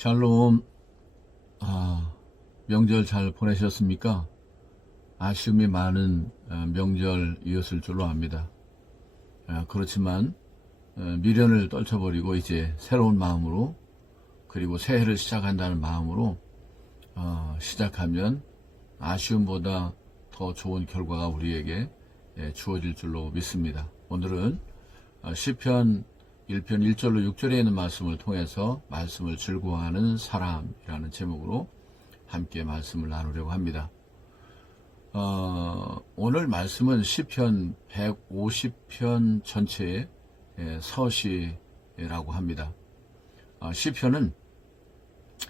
샬롬. 아, 명절 잘 보내셨습니까? 아쉬움이 많은 어, 명절이었을 줄로 압니다. 아, 그렇지만 어, 미련을 떨쳐버리고 이제 새로운 마음으로 그리고 새해를 시작한다는 마음으로 어, 시작하면 아쉬움보다 더 좋은 결과가 우리에게 예, 주어질 줄로 믿습니다. 오늘은 어, 시편 1편 1절로 6절에 있는 말씀을 통해서 말씀을 즐거워하는 사람이라는 제목으로 함께 말씀을 나누려고 합니다. 어, 오늘 말씀은 시편 150편 전체의 예, 서시라고 합니다. 어, 시편은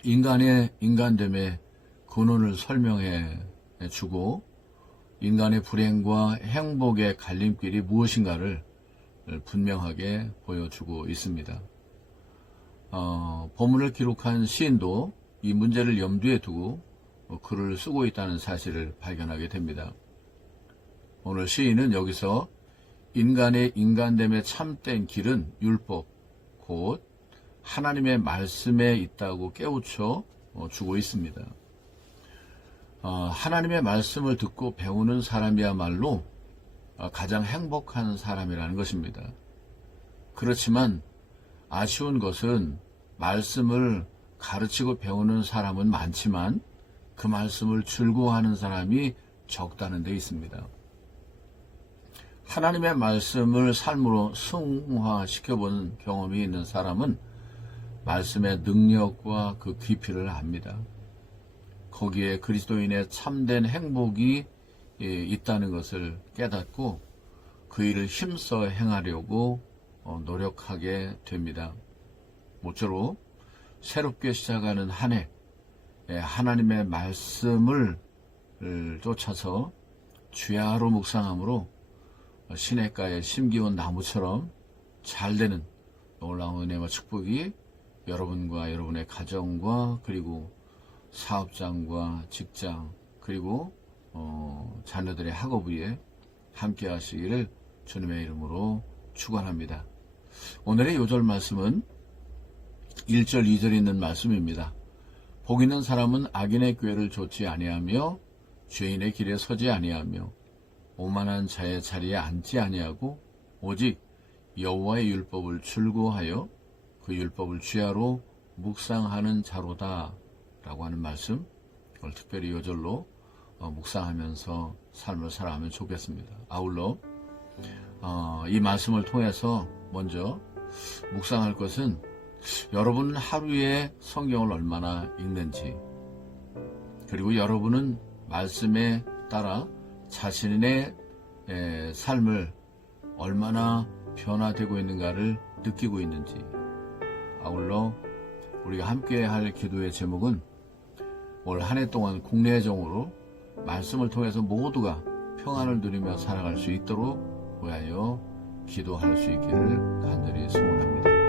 인간의 인간됨의 근원을 설명해 주고 인간의 불행과 행복의 갈림길이 무엇인가를 분명하게 보여주고 있습니다. 어, 본문을 기록한 시인도 이 문제를 염두에 두고 어, 글을 쓰고 있다는 사실을 발견하게 됩니다. 오늘 시인은 여기서 인간의 인간됨의 참된 길은 율법, 곧 하나님의 말씀에 있다고 깨우쳐 어, 주고 있습니다. 어, 하나님의 말씀을 듣고 배우는 사람이야말로 어, 가장 행복한 사람이라는 것입니다. 그렇지만 아쉬운 것은 말씀을 가르치고 배우는 사람은 많지만 그 말씀을 즐거워하는 사람이 적다는 데 있습니다. 하나님의 말씀을 삶으로 승화시켜 본 경험이 있는 사람은 말씀의 능력과 그 깊이를 압니다. 거기에 그리스도인의 참된 행복이 예, 있다는 것을 깨닫고 그 일을 힘써 행하려고 어, 노력하게 됩니다. 모쪼록 새롭게 시작하는 한 해, 예, 하나님의 말씀을 쫓아서 주야로 묵상함으로 시냇가에 심기운 나무처럼 잘 되는 놀라운 은혜와 축복이 여러분과 여러분의 가정과 그리고 사업장과 직장 그리고 어, 자녀들의 학업 위에 함께 하시기를 주님의 이름으로 축원합니다. 오늘의 요절 말씀은 1절 2절에 있는 말씀입니다. 복 있는 사람은 악인의 꾀를 좇지 아니하며 죄인의 길에 서지 아니하며 오만한 자의 자리에 앉지 아니하고 오직 여호와의 율법을 즐거워하여 그 율법을 주야로 묵상하는 자로다 라고 하는 말씀 오늘 특별히 요절로 어, 묵상하면서 삶을 살아가면 좋겠습니다. 아울러 어, 이 말씀을 통해서 먼저 묵상할 것은 여러분 하루에 성경을 얼마나 읽는지 그리고 여러분은 말씀에 따라 자신의 에, 삶을 얼마나 변화되고 있는가를 느끼고 있는지 아울러 우리가 함께 할 기도의 제목은 올 한 해 동안 국내정으로 말씀을 통해서 모두가 평안을 누리며 살아갈 수 있도록 위하여 기도할 수 있기를 간절히 소원합니다.